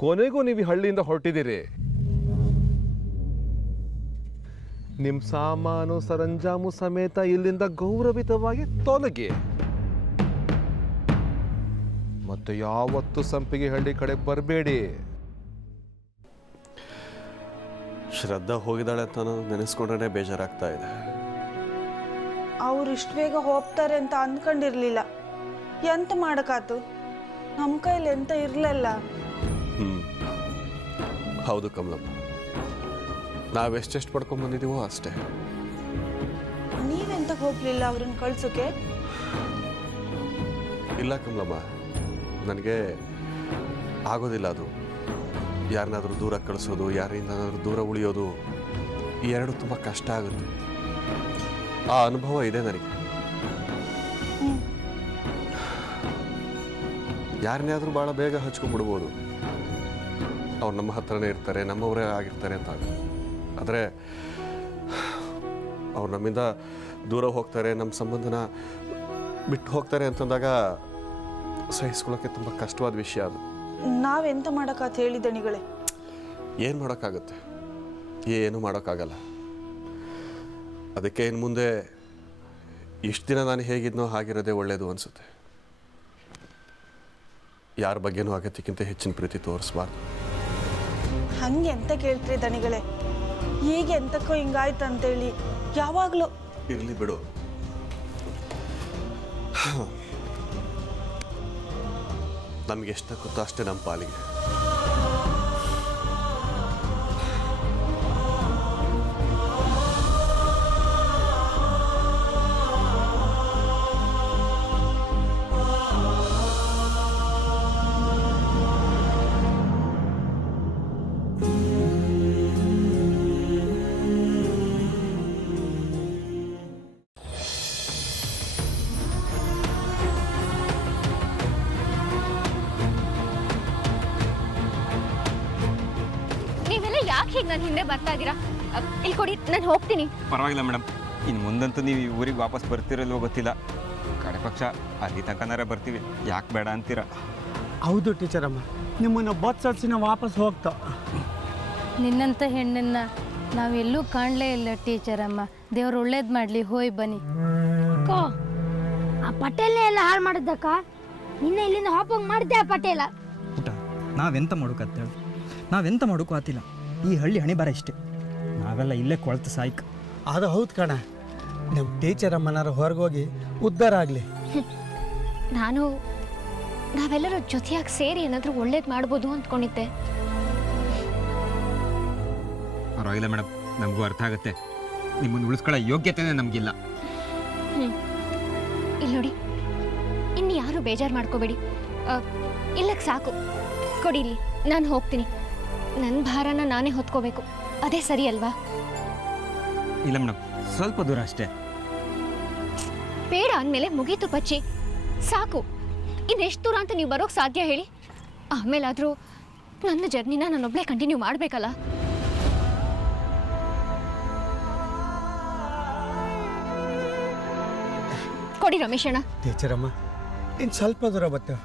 ಕೊನೆಗೂ ನೀವು ಈ ಹಳ್ಳಿಯಿಂದ ಹೊರಟಿದ್ದೀರಿ. ನಿಮ್ಮ ಸಾಮಾನು ಸರಂಜಾಮು ಸಮೇತ ಇಲ್ಲಿಂದ ಗೌರವಿತವಾಗಿ ತೊಲಗಿ. ಮತ್ತೆ ಯಾವತ್ತು ಸಂಪಿಗೆ ಹಳ್ಳಿ ಕಡೆ ಬರಬೇಡಿ. ಶ್ರದ್ಧಾ ಹೋಗಿದ್ದಾಳೆ ಅಂತ ನೆನೆಸ್ಕೊಂಡ್ರೆ ಬೇಜಾರಾಗ್ತಾ ಇದೆ. ಅವ್ರು ಇಷ್ಟು ಬೇಗ ಹೋಗ್ತಾರೆ ಅಂತ ಅಂದ್ಕೊಂಡಿರ್ಲಿಲ್ಲ. ಎಂತ ಮಾಡಕ್ಕಾತು, ನಮ್ಮ ಕೈಲಿ ಎಂತ ಇರಲಿಲ್ಲ. ಹೌದು ಕಮಲಮ್ಮ, ನಾವೆಷ್ಟೆಷ್ಟು ಪಡ್ಕೊಂಡ್ ಬಂದಿದ್ದೀವೋ ಅಷ್ಟೇ. ನೀವೆಂತ ಹೋಗ್ಲಿಲ್ಲ ಅವ್ರನ್ನ ಕಳ್ಸೋಕೆ? ಇಲ್ಲ ಕಮಲಮ್ಮ, ನನಗೆ ಆಗೋದಿಲ್ಲ ಅದು. ಯಾರನ್ನಾದ್ರೂ ದೂರ ಕಳಿಸೋದು, ಯಾರಿಂದಾದ್ರೂ ದೂರ ಉಳಿಯೋದು, ಈ ಎರಡು ತುಂಬ ಕಷ್ಟ ಆಗುತ್ತೆ. ಆ ಅನುಭವ ಇದೆ ನನಗೆ. ಯಾರನ್ನೇ ಭಾಳ ಬೇಗ ಹಚ್ಕೊಂಡ್ಬಿಡ್ಬೋದು. ಅವ್ರು ನಮ್ಮ ಹತ್ರನೇ ಇರ್ತಾರೆ, ನಮ್ಮವರೇ ಆಗಿರ್ತಾರೆ ಅಂತ. ಆದರೆ ಅವ್ರು ನಮ್ಮಿಂದ ದೂರ ಹೋಗ್ತಾರೆ, ನಮ್ಮ ಸಂಬಂಧನ ಬಿಟ್ಟು ಹೋಗ್ತಾರೆ ಅಂತಂದಾಗ ಸಹಿಸ್ಕೊಳ್ಳೋಕ್ಕೆ ತುಂಬ ಕಷ್ಟವಾದ ವಿಷಯ ಅದು. ನಾವೆಂತ ಮಾಡೋಕ್ಕಾತ ಹೇಳಿ ದಣಿಗಳೇ? ಏನು ಮಾಡೋಕ್ಕಾಗುತ್ತೆ? ಏನು ಮಾಡೋಕ್ಕಾಗಲ್ಲ. ಅದಕ್ಕೆ ಇನ್ನು ಮುಂದೆ ಇಷ್ಟು ದಿನ ನಾನು ಹೇಗಿದ್ನೋ ಹಾಗಿರೋದೇ ಒಳ್ಳೆಯದು ಅನಿಸುತ್ತೆ. ಯಾರ ಬಗ್ಗೆನೂ ಅಗತ್ಯಕ್ಕಿಂತ ಹೆಚ್ಚಿನ ಪ್ರೀತಿ ತೋರಿಸ್ಬಾರ್ದು. ಹಂಗೆ ಎಂತ ಕೇಳ್ತೀರಿ ದಣಿಗಳೇ? ಈಗ ಎಂತಕ್ಕೋ ಹಿಂಗಾಯ್ತು ಅಂತೇಳಿ ಯಾವಾಗಲೂ ಇರಲಿ ಬಿಡು. ನಮ್ಗೆ ಎಷ್ಟು ಗೊತ್ತೋ ಅಷ್ಟೇ ನಮ್ಮ ಪಾಲಿಗೆ. ಹೀಗೆ ನಾನು ಹಿಂದೆ ಬರ್ತಾ ಇದ್ದೀರಾ? ಇಲ್ಲಿ ಕೊಡಿ, ನಾನು ಹೋಗ್ತೀನಿ. ಪರವಾಗಿಲ್ಲ ಮೇಡಮ್, ಇನ್ನು ಮುಂದಂತೂ ನೀವು ಈ ಊರಿಗೆ ವಾಪಸ್ ಬರ್ತಿರಲ್ವೋ ಗೊತ್ತಿಲ್ಲ. ಕಡೆ ಪಕ್ಷ ಅಲ್ಲಿ ತನಕನಾರ ಬರ್ತೀವಿ, ಯಾಕೆ ಬೇಡ ಅಂತೀರಾ? ಹೌದು ಟೀಚರಮ್ಮ, ನಿಮ್ಮನ್ನು ಬಸ್ಸಲ್ಸಿ ನಾವು ವಾಪಸ್ ಹೋಗ್ತಾ. ನಿನ್ನಂಥ ಹೆಣ್ಣನ್ನು ನಾವೆಲ್ಲೂ ಕಾಣಲೇ ಇಲ್ಲ ಟೀಚರಮ್ಮ. ದೇವ್ರು ಒಳ್ಳೇದು ಮಾಡಲಿ, ಹೋಯ್ ಬನ್ನಿ. ಅಕ್ಕೋ, ಆ ಪಟೇಲ್ನೇ ಎಲ್ಲ ಹಾಳು ಮಾಡಿದ್ದಕ್ಕ. ನಿನ್ನೆ ಇಲ್ಲಿಂದ ಹೋಪಂಗ್ ಮಾಡಿದ್ದೆ ಆ ಪಟೇಲ. ಊಟ ನಾವೆಂತ ಮಾಡೋಕತ್ತೇಳು? ನಾವೆಂತ ಮಾಡೋಕ್ಕೂ ಆತಿಲ್ಲ. ಈ ಹಳ್ಳಿ ಹಣೆ ಬರ ಇಷ್ಟೇ. ನಾವೆಲ್ಲ ಇಲ್ಲೇ ಕೊಳ್ತು ಸಾಯ್ಕ. ಅದು ಹೌದು ಕಣ. ನಮ್ಮ ಟೀಚರಮ್ಮನಾರು ಹೊರಗೋಗಿ ಉದ್ಧಾರ ಆಗಲಿ. ನಾವೆಲ್ಲರೂ ಜೊತೆಯಾಗಿ ಸೇರಿ ಏನಾದರೂ ಒಳ್ಳೇದು ಮಾಡ್ಬೋದು ಅಂದ್ಕೊಂಡಿದ್ದೆ. ಪರವಾಗಿಲ್ಲ ಮೇಡಮ್, ನಮಗೂ ಅರ್ಥ ಆಗುತ್ತೆ. ನಿಮ್ಮನ್ನು ಉಳಿಸ್ಕೊಳ್ಳೋ ಯೋಗ್ಯತೆನೇ ನಮಗಿಲ್ಲ. ಇಲ್ಲಿ ನೋಡಿ, ಇನ್ನು ಯಾರು ಬೇಜಾರು ಮಾಡ್ಕೋಬೇಡಿ. ಇಲ್ಲಕ್ಕೆ ಸಾಕು, ಕೊಡಿ ಇಲ್ಲಿ, ನಾನು ಹೋಗ್ತೀನಿ. ನನ್ನ ಭಾರನ ನಾನೇ ಹೊತ್ಕೋಬೇಕು, ಅದೇ ಸರಿ ಅಲ್ವಾ? ಇಲ್ಲ ಮೇಡಮ್, ಸ್ವಲ್ಪ ದೂರ ಅಷ್ಟೇ. ಬೇಡ ಅಂದಮೇಲೆ ಮುಗೀತು ಪಚ್ಚಿ, ಸಾಕು. ಇನ್ನೆಷ್ಟು ದೂರ ಅಂತ ನೀವು ಬರೋಕ್ಕೆ ಸಾಧ್ಯ ಹೇಳಿ? ಆಮೇಲಾದರೂ ನನ್ನ ಜರ್ನಿನ ನಾನೊಬ್ಬಳೇ ಕಂಟಿನ್ಯೂ ಮಾಡಬೇಕಲ್ಲ. ಕೊಡಿ ರಮೇಶ್ ಅಣ್ಣ. ಟೀಚರಮ್ಮ, ಇನ್ನು ಸ್ವಲ್ಪ ದೂರ ಬರ್ತೇವೆ.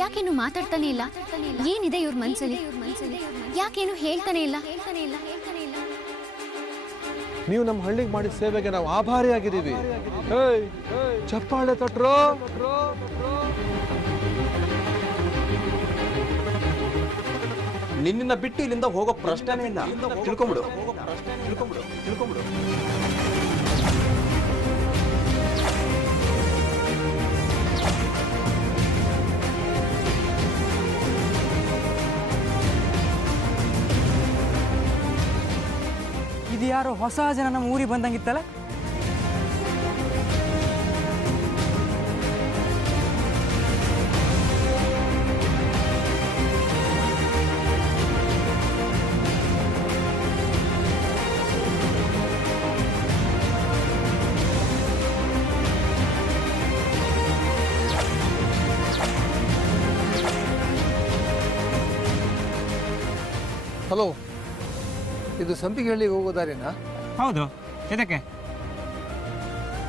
ಯಾಕೇನು ಮಾತಾಡ್ತಾನೆ ಇಲ್ಲ? ಏನಿದೆ ಇವ್ರ ಮನ್ಸಲ್ಲಿ? ಯಾಕೇನು ಹೇಳ್ತಾನೆ ಇಲ್ಲ? ನೀವು ನಮ್ಮ ಹಳ್ಳಿಗೆ ಮಾಡಿದ ಸೇವೆಗೆ ನಾವು ಆಭಾರಿಯಾಗಿದ್ದೀವಿ. ಚಪ್ಪಾಳೆ ತಟ್ರೋ. ನಿನ್ನ ಬಿಟ್ಟು ಇಲ್ಲಿಂದ ಹೋಗೋ ಪ್ರಶ್ನೆನೇ ಇಲ್ಲ. ತಿಳ್ಕೊಂಬಿಡು. ಇದು ಯಾರೋ ಹೊಸ ಜನ ನಮ್ಮ ಊರಿಗೆ ಬಂದಂಗಿತ್ತಲ್ಲ? ಹಲೋ, ಇದು ಸಂಪಿಗೆಹಳ್ಳಿಗೆ ಹೋಗೋ ದಾರಿನಾ? ಹೌದು, ಇದಕ್ಕೆ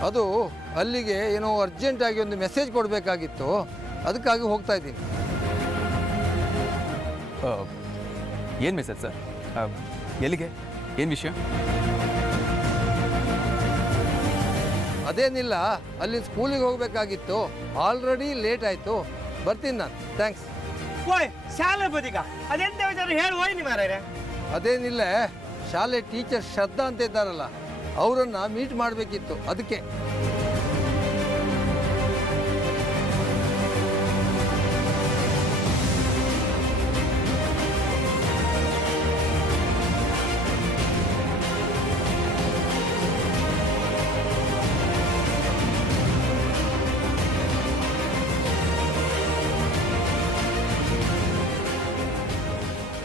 ಅದು ಅಲ್ಲಿಗೆ ಏನೋ ಅರ್ಜೆಂಟಾಗಿ ಒಂದು ಮೆಸೇಜ್ ಕೊಡಬೇಕಾಗಿತ್ತು, ಅದಕ್ಕಾಗಿ ಹೋಗ್ತಾ ಇದ್ದೀನಿ. ಏನು ಮೆಸೇಜ್ ಸರ್? ಎಲ್ಲಿಗೆ? ಏನು ವಿಷಯ? ಅದೇನಿಲ್ಲ, ಅಲ್ಲಿ ಸ್ಕೂಲಿಗೆ ಹೋಗಬೇಕಾಗಿತ್ತು, ಆಲ್ರೆಡಿ ಲೇಟ್ ಆಯಿತು, ಬರ್ತೀನಿ ನಾನು. ಥ್ಯಾಂಕ್ಸ್. ಓಯ್ ಶಾಲೆ ಬದಿಗ ಅದೆಂತ ವಿಚಾರ ಹೇಳಿ ಹೋಯ್ ನಿಮ್ಮ ಅದೇನಿಲ್ಲ, ಶಾಲೆ ಟೀಚರ್ ಶ್ರದ್ಧಾ ಅಂತ ಇದ್ದಾರಲ್ಲ, ಅವರನ್ನು ಮೀಟ್ ಮಾಡಬೇಕಿತ್ತು, ಅದಕ್ಕೆ.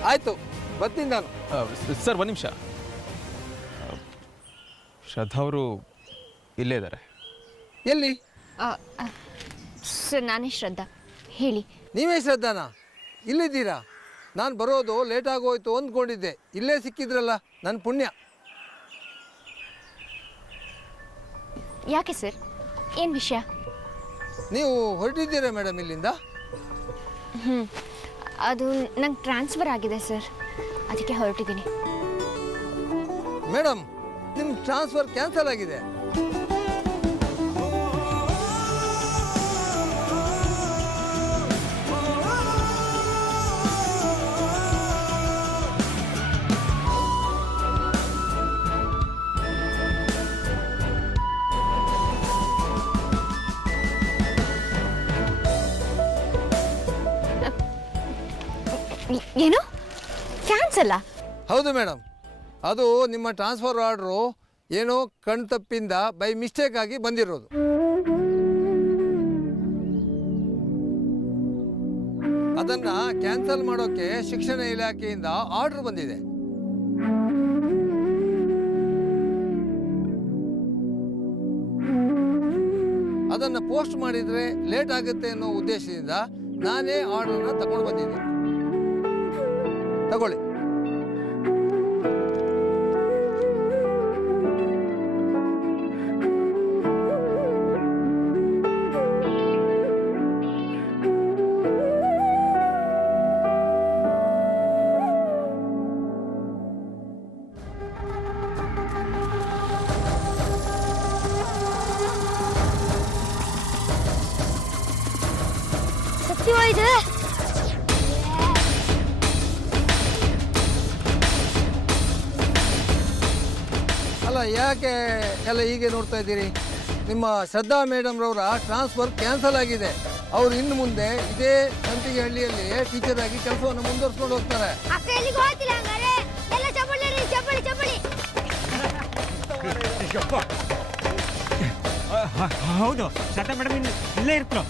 ಆಯಿತು, ಬರ್ತೀನಿ ನಾನು. ಸರ್ ಒಂದು ನಿಮಿಷ. ಶ್ರದ್ಧಾ ಅವರು ಇಲ್ಲೇ ಇದ್ದಾರೆ. ಎಲ್ಲಿ? ಸರ್, ನಾನೇ ಶ್ರದ್ಧಾ. ಹೇಳಿ. ನೀವೇ ಶ್ರದ್ಧಾನಾ? ಇಲ್ಲಿದ್ದೀರಾ? ನಾನು ಬರೋದು ಲೇಟ್ ಆಗೋಯ್ತು ಅಂದ್ಕೊಂಡಿದ್ದೆ, ಇಲ್ಲೇ ಸಿಕ್ಕಿದ್ರಲ್ಲ, ನನ್ನ ಪುಣ್ಯ. ಯಾಕೆ ಸರ್, ಏನು ವಿಷಯ? ನೀವು ಹೊರಟಿದ್ದೀರಾ ಮೇಡಮ್ ಇಲ್ಲಿಂದ? ಅದು ನಂಗೆ ಟ್ರಾನ್ಸ್ಫರ್ ಆಗಿದೆ ಸರ್, ಅದಕ್ಕೆ ಹೊರಟಿದ್ದೀನಿ. ಮೇಡಮ್, ನಿಮ್ಮ ಟ್ರಾನ್ಸ್ಫರ್ ಕ್ಯಾನ್ಸಲ್ ಆಗಿದೆ. ಏನು ಕ್ಯಾನ್ಸಲ್ಲ? ಹೌದು ಮೇಡಮ್, ಅದು ನಿಮ್ಮ ಟ್ರಾನ್ಸ್ಫರ್ ಆರ್ಡ್ರು ಏನೋ ಕಣ್ತಪ್ಪಿಂದ ಬೈ ಮಿಸ್ಟೇಕ್ ಆಗಿ ಬಂದಿರೋದು. ಅದನ್ನ ಕ್ಯಾನ್ಸಲ್ ಮಾಡೋಕೆ ಶಿಕ್ಷಣ ಇಲಾಖೆಯಿಂದ ಆರ್ಡರ್ ಬಂದಿದೆ. ಅದನ್ನು ಪೋಸ್ಟ್ ಮಾಡಿದರೆ ಲೇಟ್ ಆಗುತ್ತೆ ಅನ್ನೋ ಉದ್ದೇಶದಿಂದ ನಾನೇ ಆರ್ಡರ್ನ ತಗೊಂಡು ಬಂದಿದ್ದೆ. ತಗೊಳ್ಳಿ. ಸತ್ಯವಾಗಿದೆ. ಅಲ್ಲ, ಯಾಕೆ ಎಲ್ಲ ಹೀಗೆ ನೋಡ್ತಾ ಇದ್ದೀರಿ? ನಿಮ್ಮ ಶ್ರದ್ಧಾ ಮೇಡಮ್ರವರ ಟ್ರಾನ್ಸ್ಫರ್ ಕ್ಯಾನ್ಸಲ್ ಆಗಿದೆ. ಅವರು ಇನ್ನು ಮುಂದೆ ಇದೇ ಸಂಪಿಗೆಹಳ್ಳಿಯಲ್ಲಿ ಟೀಚರ್ ಆಗಿ ಕೆಲಸವನ್ನು ಮುಂದುವರ್ಸ್ಕೊಂಡು ಹೋಗ್ತಾರೆ. ಅಕ್ಕ ಎಲ್ಲಿಗೆ ಹೋಗ್ತಿಲ್ಲ ಹಂಗಾರೆ? ಎಲ್ಲ ಚಪ್ಪಲಿ ರೀ, ಚಪ್ಪಲಿ ಚಪ್ಪಲಿ. ಹೌದು, ಶ್ರದ್ಧಾ ಮೇಡಮ್ ಇಲ್ಲೇ ಇರ್ತರು.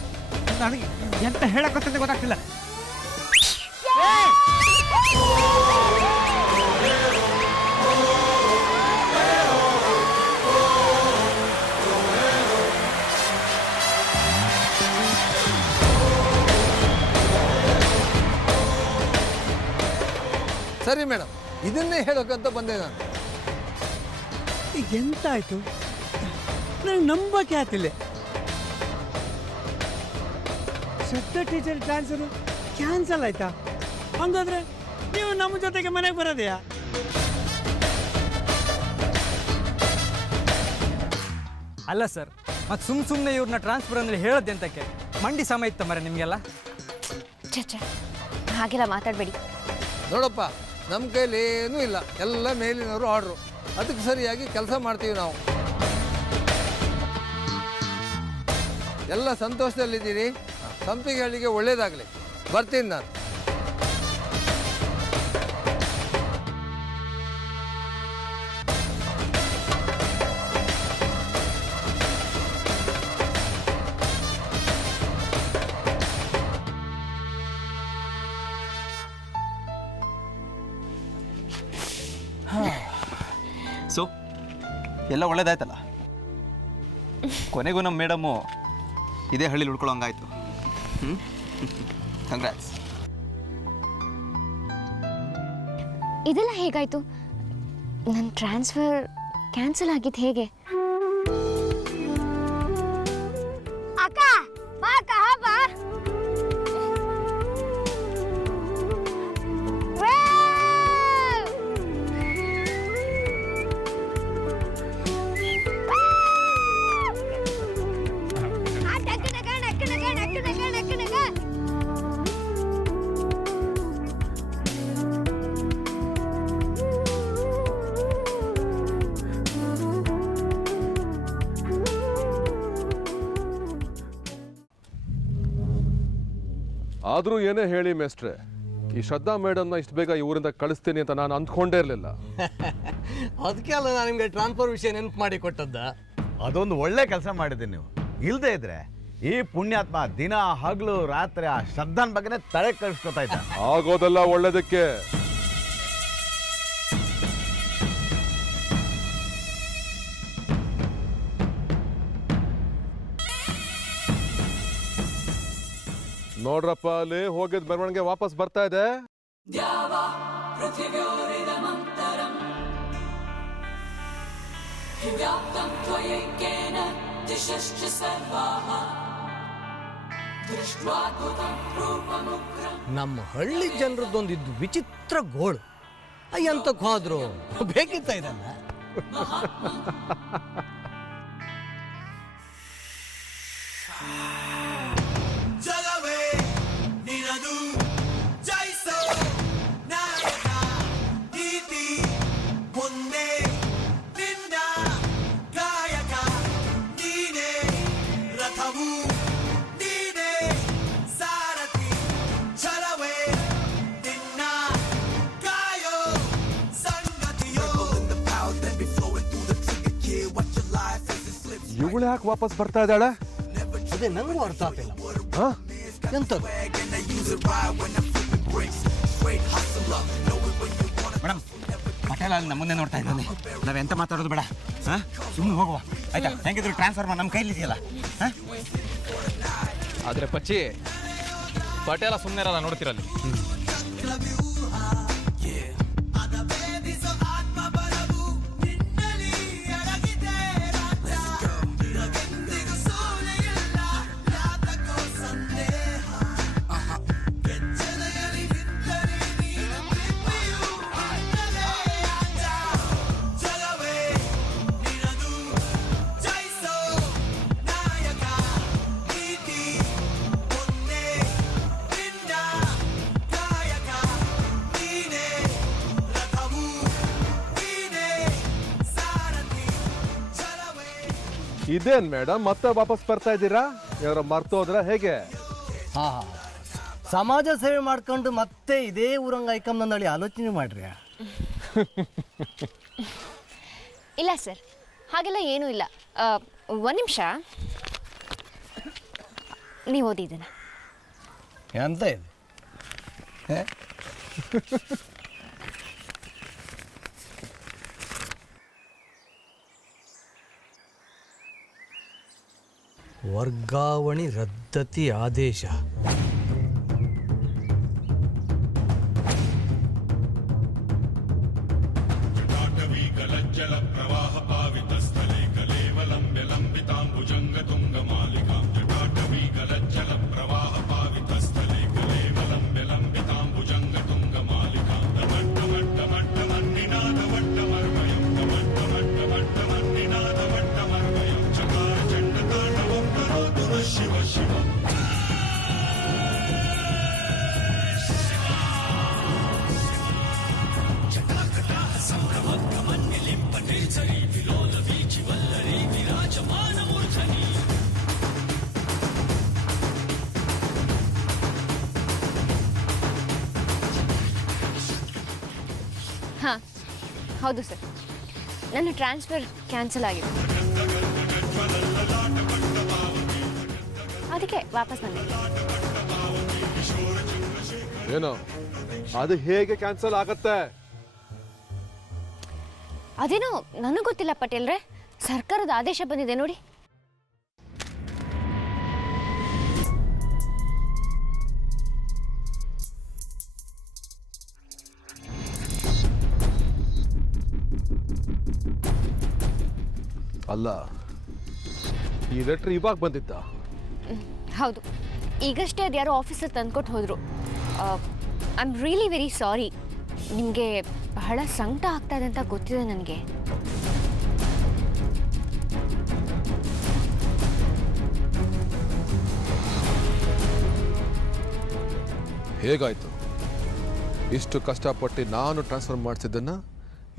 ನನಗೆ ಎಂತ ಹೇಳಕ್ಕಂತ ಗೊತ್ತಾಗ್ತಿಲ್ಲ. ಸರಿ ಮೇಡಮ್, ಇದನ್ನೇ ಹೇಳೋಕ್ಕಂತ ಬಂದೆ ನಾನು. ಈಗ ಎಂತ ಆಯ್ತು? ನನಗೆ ನಂಬಕ್ಕೆ ಆಗ್ತಿಲ್ಲ. ಶ್ರದ್ಧಾ ಟೀಚರ್ ಟ್ರಾನ್ಸ್ಫರ್ ಕ್ಯಾನ್ಸಲ್ ಆಯ್ತಾ? ಹಂಗಾದ್ರೆ ನೀವು ನಮ್ಮ ಜೊತೆಗೆ ಮನೆಗೆ ಬರೋದೆಯಾ? ಅಲ್ಲ ಸರ್, ಮತ್ತು ಸುಮ್ಮನೆ ಇವ್ರನ್ನ ಟ್ರಾನ್ಸ್ಫರ್ ಅಂದರೆ ಹೇಳೋದು ಎಂತಕ್ಕೆ? ಮಂಡಿ ಸಮಯ ಇತ್ತ ಮರೆ ನಿಮಗೆಲ್ಲ. ಚಚ್ಚ, ಹಾಗೆಲ್ಲ ಮಾತಾಡಬೇಡಿ. ನೋಡಪ್ಪ, ನಮ್ಮ ಕೈಲಿ ಏನೂ ಇಲ್ಲ, ಎಲ್ಲ ಮೇಲಿನವರು ಆರ್ಡ್ರು, ಅದಕ್ಕೆ ಸರಿಯಾಗಿ ಕೆಲಸ ಮಾಡ್ತೀವಿ ನಾವು. ಎಲ್ಲ ಸಂತೋಷದಲ್ಲಿದ್ದೀರಿ. ಸಂಪಿಗೆಹಳ್ಳಿಗೆ ಒಳ್ಳೇದಾಗಲಿ. ಬರ್ತೀನಿ ನಾನು. ಸೊ ಎಲ್ಲ ಒಳ್ಳೇದಾಯ್ತಲ್ಲ? ಕೊನೆಗೂ ನಮ್ಮ ಮೇಡಮು ಇದೇ ಹಳ್ಳಿಲಿ ಉಳ್ಕೊಳ್ಳೋಂಗಾಯ್ತು. ಹ್ಞೂ, ಕಂಗ್ರಾಟ್ಸ್. ಇದೆಲ್ಲ ಹೇಗಾಯಿತು? ನನ್ನ ಟ್ರಾನ್ಸ್ಫರ್ ಕ್ಯಾನ್ಸಲ್ ಆಗಿದ್ದು ಹೇಗೆ? ಅಕ್ಕ ಬಾ ಅಕ್ಕ ಬಾ. ಆದರೂ ಏನೇ ಹೇಳಿ ಮೇಸ್ಟ್ರೆ, ಈ ಶ್ರದ್ಧಾ ಮೇಡಮ್ನ ಇಷ್ಟು ಬೇಗ ಈ ಊರಿಂದ ಕಳಿಸ್ತೀನಿ ಅಂತ ನಾನು ಅಂದ್ಕೊಂಡೇ ಇರಲಿಲ್ಲ. ಅದಕ್ಕೆ ಅಲ್ಲ ನಾನು ನಿಮಗೆ ಟ್ರಾನ್ಸ್ಫರ್ ವಿಷಯ ನೆನಪು ಮಾಡಿ ಕೊಟ್ಟದ್ದ. ಅದೊಂದು ಒಳ್ಳೆ ಕೆಲಸ ಮಾಡಿದ್ದೀನಿ ನೀವು. ಇಲ್ಲದೆ ಇದ್ರೆ ಈ ಪುಣ್ಯಾತ್ಮ ದಿನ ಹಗಲು ರಾತ್ರಿ ಆ ಶ್ರದ್ಧಾನ್ ಬಗ್ಗೆನೇ ತಲೆ ಕಳಿಸ್ಕೊತಾ ಇದ್ದ. ಆಗೋದೆಲ್ಲ ಒಳ್ಳೇದಕ್ಕೆ. ನೋಡ್ರಪ್ಪ, ಅಲ್ಲಿ ಹೋಗಿದ್ ಮೆರವಣಿಗೆ ವಾಪಸ್ ಬರ್ತಾ ಇದೆ. ನಮ್ಮ ಹಳ್ಳಿ ಜನರದ್ದೊಂದಿದ್ದು ವಿಚಿತ್ರ ಗೋಳು. ಎಂತಕ್ಕೆ ಹೋದ್ರು ಬೇಕಿತ್ತ ಇದನ್ನ. ಇವಳು ಯಾಕೆ ವಾಪಸ್ ಬರ್ತಾ ಇದ್ದಾಳೆ? ಅದೇ ನನಗೂ ಅರ್ಥ ಆಗ್ತಿಲ್ಲ. ಎಂತದ್ದು? ಮೇಡಮ್, ಪಟೇಲ್ ಅಲ್ಲಿ ನಮ್ಮನ್ನೇ ನೋಡ್ತಾ ಇದ್ದಾನೆ. ನಾವೆಂತ ಮಾತಾಡೋದು ಬೇಡ, ಹಾಂ, ಸುಮ್ಮನೆ ಹೋಗುವ ಆಯ್ತಾ? ಹೆಂಗಿದ್ರು ಟ್ರಾನ್ಸ್ಫರ್ ನಮ್ಮ ಕೈಲಿದೆಯಲ್ಲ. ಹಾಂ, ಆದರೆ ಪಚ್ಚಿ ಪಟೇಲ ಸುಮ್ಮನೆ ಇರಲ್ಲ, ನೋಡ್ತಿರಲ್ಲಿ. ಇದೇನ್ ಮೇಡಮ್, ಮತ್ತೆ ವಾಪಸ್ ಬರ್ತಾ ಇದ್ದೀರಾ? ಯಾರ ಮರ್ತೋದ್ರ ಹೇಗೆ? ಹಾ, ಸಮಾಜ ಸೇವೆ ಮಾಡ್ಕೊಂಡು ಮತ್ತೆ ಇದೇ ಊರಂಗ ಐಕಮ್ನಂದಳಿ ಆಲೋಚನೆ ಮಾಡ್ರಿ. ಇಲ್ಲ ಸರ್, ಹಾಗೆಲ್ಲ ಏನೂ ಇಲ್ಲ. ಒಂದು ನಿಮಿಷ, ನೀವು ಓದಿದ್ದೀನ? ಎಂತ ಇದೆ? ವರ್ಗಾವಣೆ ರದ್ದತಿ ಆದೇಶ. ಹಾಂ, ಹೌದು ಸರ್, ನನ್ನ ಟ್ರಾನ್ಸ್ಫರ್ ಕ್ಯಾನ್ಸಲ್ ಆಗಿದೆ, ಅದಕ್ಕೆ ವಾಪಸ್ ಬಂದೆ. ಏನೋ ಅದು ಹೇಗೆ ಕ್ಯಾನ್ಸಲ್ ಆಗತ್ತೆ? ಅದೇನೋ ನನಗೆ ಗೊತ್ತಿಲ್ಲ ಪಟೇಲ್ರೆ, ಸರ್ಕಾರದ ಆದೇಶ ಬಂದಿದೆ ನೋಡಿ. ಅಲ್ಲ, ಈ ಲೆಟ್ರ್ ಇವಾಗ ಬಂದಿದ್ದ? ಹೌದು, ಈಗಷ್ಟೇ ಅದು ಯಾರೋ ಆಫೀಸರ್ ತಂದ್ಕೊಟ್ಟು ಹೋದರು. I am really very sorry. ನಿಮಗೆ ಬಹಳ ಸಂಕಟ ಆಗ್ತಾ ಇದೆ ಅಂತ ಗೊತ್ತಿದೆ ನನಗೆ. ಹೇಗಾಯ್ತು? ಇಷ್ಟು ಕಷ್ಟಪಟ್ಟು ನಾನು ಟ್ರಾನ್ಸ್ಫರ್ ಮಾಡಿಸಿದ್ದನ್ನ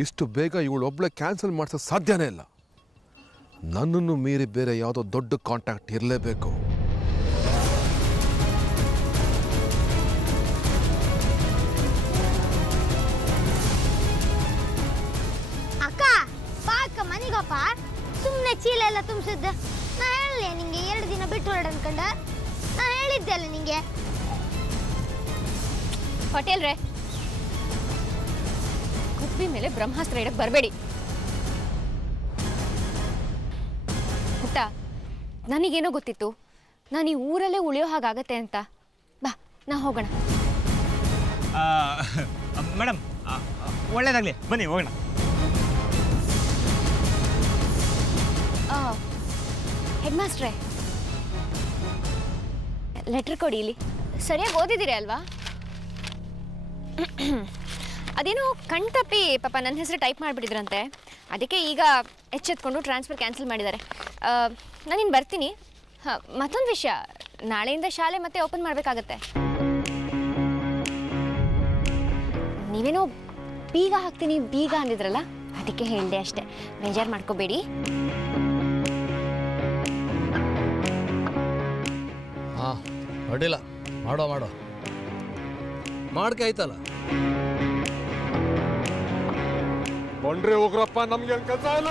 ಇಷ್ಟು ಬೇಗ ಇವಳೊಬ್ಳೆ ಕ್ಯಾನ್ಸಲ್ ಮಾಡಿಸೋದು ಸಾಧ್ಯನೇ ಇಲ್ಲ. ನನ್ನನ್ನು ಮೀರಿ ಬೇರೆ ಯಾವುದೋ ದೊಡ್ಡ ಕಾಂಟ್ಯಾಕ್ಟ್ ಇರಲೇಬೇಕು. ಅಕ್ಕ ಬಾ ಅಕ್ಕ ಮನೆಗಪ್ಪ. ಸುಮ್ಮನೆ ಚೀಲ ಎಲ್ಲ ತುಂಬಿಸಿದ್ದೆ. ನಾ ಹೇಳಲೆ ನಿಂಗೆ 2 ದಿನ ಬಿಟ್ಟು ಹೊರಡ ಅನ್ಕಂಡ. ನಾ ಹೇಳಿದ್ದೆ ಅಲ್ಲ ನಿಂಗೆ. ಪಟೇಲ್ರೆ, ಗುಬ್ಬಿ ಮೇಲೆ ಬ್ರಹ್ಮಾಸ್ತ್ರ ಇಡಕ್ಕೆ ಬರಬೇಡಿ. ಪುಟ್ಟ, ನನಗೇನೋ ಗೊತ್ತಿತ್ತು ನಾನು ಈ ಊರಲ್ಲೇ ಉಳಿಯೋ ಹಾಗಾಗತ್ತೆ ಅಂತ. ಬಾ, ನಾ ಹೋಗೋಣ. ಮೇಡಮ್ ಒಳ್ಳೇದಾಗಲಿ, ಬನ್ನಿ ಹೋಗೋಣ. ಹೆಡ್ ಮಾಸ್ಟ್ರೇ, ಲೆಟ್ರ್ ಕೊಡಿ. ಇಲ್ಲಿ ಸರಿಯಾಗಿ ಓದಿದ್ದೀರಿ ಅಲ್ವಾ? ಅದೇನೋ ಕಣ್ತಪ್ಪಿ ಪಾಪ ನನ್ನ ಹೆಸರು ಟೈಪ್ ಮಾಡಿಬಿಟ್ಟಿದ್ರಂತೆ. ಅದಕ್ಕೆ ಈಗ ಎಚ್ಚೆತ್ಕೊಂಡು ಟ್ರಾನ್ಸ್ಫರ್ ಕ್ಯಾನ್ಸಲ್ ಮಾಡಿದ್ದಾರೆ. ನಾನಿನ್ನು ಬರ್ತೀನಿ. ಹಾಂ, ಮತ್ತೊಂದು ವಿಷಯ, ನಾಳೆಯಿಂದ ಶಾಲೆ ಮತ್ತೆ ಓಪನ್ ಮಾಡಬೇಕಾಗತ್ತೆ. ನೀವೇನೋ ಬೀಗ ಹಾಕ್ತೀನಿ ಬೀಗ ಅಂದಿದ್ರಲ್ಲ, ಅದಕ್ಕೆ ಹೇಳಿದೆ ಅಷ್ಟೇ. ಬೇಜಾರು ಮಾಡ್ಕೋಬೇಡಿ. ಹಾಂ, ಅಡ್ಡಿಲ್ಲ, ಮಾಡೋ ಮಾಡ್ಕೆ ಆಯ್ತಲ್ಲ. ಬಂಡ್ರೆ ಹೋಗ್ರಪ್ಪ, ನಮ್ಗೆ ಕೆಲಸ ಇಲ್ಲ.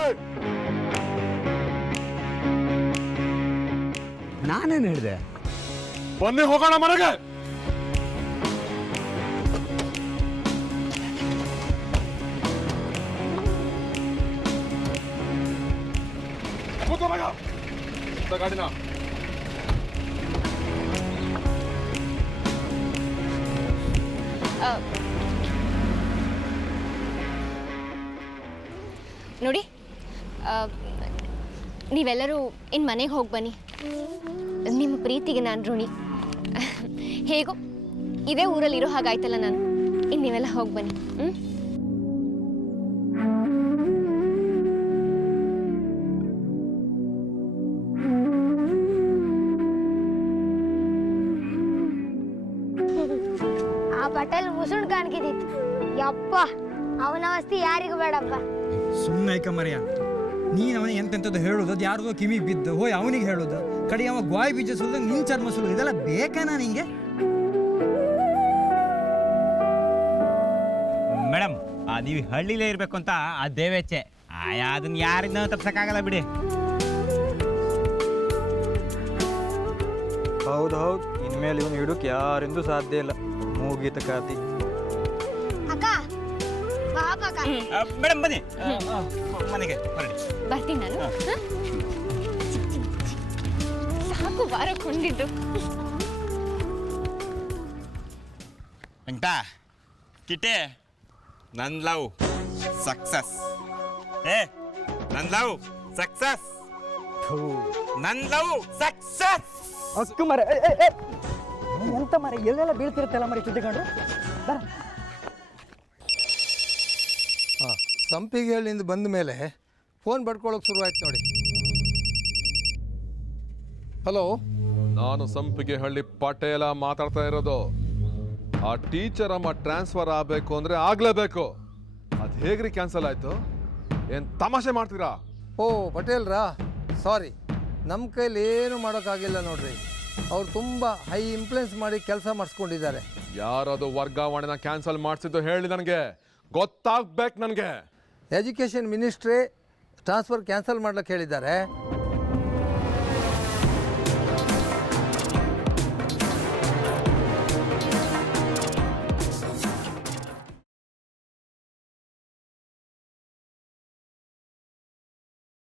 ನಾನೇನು ಹೇಳಿದೆ? ಬನ್ನಿ ಹೋಗೋಣ ಮನೆಗೆ. ಗಾಡಿನ ನೋಡಿ, ನೀವೆಲ್ಲರೂ ಇನ್ನು ಮನೆಗೆ ಹೋಗಿ ಬನ್ನಿ. ನಿಮ್ಮ ಪ್ರೀತಿಗೆ ನಾನು ಋಣಿ. ಹೇಗೋ ಇದೇ ಊರಲ್ಲಿರೋ ಹಾಗಾಯ್ತಲ್ಲ ನಾನು. ಇನ್ನು ನೀವೆಲ್ಲ ಹೋಗಿ ಬನ್ನಿ. ಆ ಪಟೇಲ್ ಮುಸುಣ್ ಕಾಣ್ಕಿದಿತ್ತು. ಯಪ್ಪ, ಅವನ ಅವಸ್ಥೆ ಯಾರಿಗೂ ಬೇಡಪ್ಪ. ಸುಮ್ಮನೆ ಮರ್ಯ, ನೀನು ಅವನಿಗೆ ಎಂತೆಂಥದ್ದು ಹೇಳೋದು, ಅದು ಯಾರ್ದೋ ಕಿವಿಗೆ ಬಿದ್ದು ಹೋಯ್ ಅವನಿಗೆ ಹೇಳೋದು, ಕಡೆಗೆ ಅವ ಗಾಯ ಬೀಜ ಸುಲಿದು ನಿನ್ನ ಚರ್ಮ ಸುಲಿದು, ಇದೆಲ್ಲ ಬೇಕಾನಾ ನಿಂಗೆ? ಮೇಡಮ್, ನೀವು ಹಳ್ಳಿಲೇ ಇರಬೇಕು ಅಂತ ಆ ದೇವೇಚ್ಛೆ. ಆಯಾ ಅದನ್ನ ಯಾರಿಂದ ತಪ್ಸಕ್ಕಾಗಲ್ಲ ಬಿಡಿ. ಹೌದು, ಇನ್ಮೇಲೆ ಇವನು ಹಿಡೋಕೆ ಯಾರಿಂದೂ ಸಾಧ್ಯ ಇಲ್ಲ. ಮುಗೀತ ಕಾತಿ. ಅಕ್ಕ ಬಾಪ ಅಕ್ಕ. ಮೇಡಮ್ ಬನ್ನಿ ಮನೆಗೆ ಹೊರಡಿ. ಬರ್ತೀನಿ ನಾನು. ಸಾಕು ವಾರಕ್ಕೆ ಹೊಂದಿದ್ದು. ವೆಂಕಟ, ಕಿಟ್ಟೆ, ನನ್ ಲವ್ ಸಕ್ಸಸ್. ನನ್ ಲವ್ ಸಕ್ಸಸ್. ನನ್ ಲವ್ ಸಕ್ಸಸ್. ಅಷ್ಟು ಮರ ಎಂತ ಮರ ಎಲ್ಲೆಲ್ಲ ಬೀಳ್ತಿರುತ್ತಲ್ಲ ಮರಿ ಚುದ್ದಿಕೊಂಡ್ರೆ. ಹಾಂ, ಸಂಪಿಗೆ ಹೇಳಿಂದ ಬಂದ ಮೇಲೆ ಫೋನ್ ಬಡ್ಕೊಳ್ಳೋಕೆ ಶುರುವಾಯ್ತು ನೋಡಿ. ಹಲೋ, ನಾನು ಸಂಪಿಗೆ ಹಳ್ಳಿ ಪಟೇಲ ಮಾತಾಡ್ತಾ ಇರೋದು. ಆ ಟೀಚರ್ ಅಮ್ಮ ಟ್ರಾನ್ಸ್ಫರ್ ಆಗಬೇಕು ಅಂದರೆ ಆಗಲೇಬೇಕು. ಅದು ಹೇಗ್ರಿ ಕ್ಯಾನ್ಸಲ್ ಆಯಿತು? ಏನು ತಮಾಷೆ ಮಾಡ್ತೀರಾ? ಓ ಪಟೇಲ್ರಾ, ಸಾರಿ, ನಮ್ಮ ಕೈಲಿ ಏನು ಮಾಡೋಕ್ಕಾಗಿಲ್ಲ ನೋಡ್ರಿ. ಅವ್ರು ತುಂಬ ಹೈ ಇನ್ಫ್ಲುಯೆನ್ಸ್ ಮಾಡಿ ಕೆಲಸ ಮಾಡಿಸ್ಕೊಂಡಿದ್ದಾರೆ. ಯಾರದು ವರ್ಗಾವಣೆನ ಕ್ಯಾನ್ಸಲ್ ಮಾಡಿಸಿದ್ದು ಹೇಳಿ, ನನಗೆ ಗೊತ್ತಾಗ್ಬೇಕು. ನನಗೆ ಎಜುಕೇಷನ್ ಮಿನಿಸ್ಟ್ರೇ ಟ್ರಾನ್ಸ್ಫರ್ ಕ್ಯಾನ್ಸಲ್ ಮಾಡ್ಲಿಕ್ಕೆ ಹೇಳಿದ್ದಾರೆ.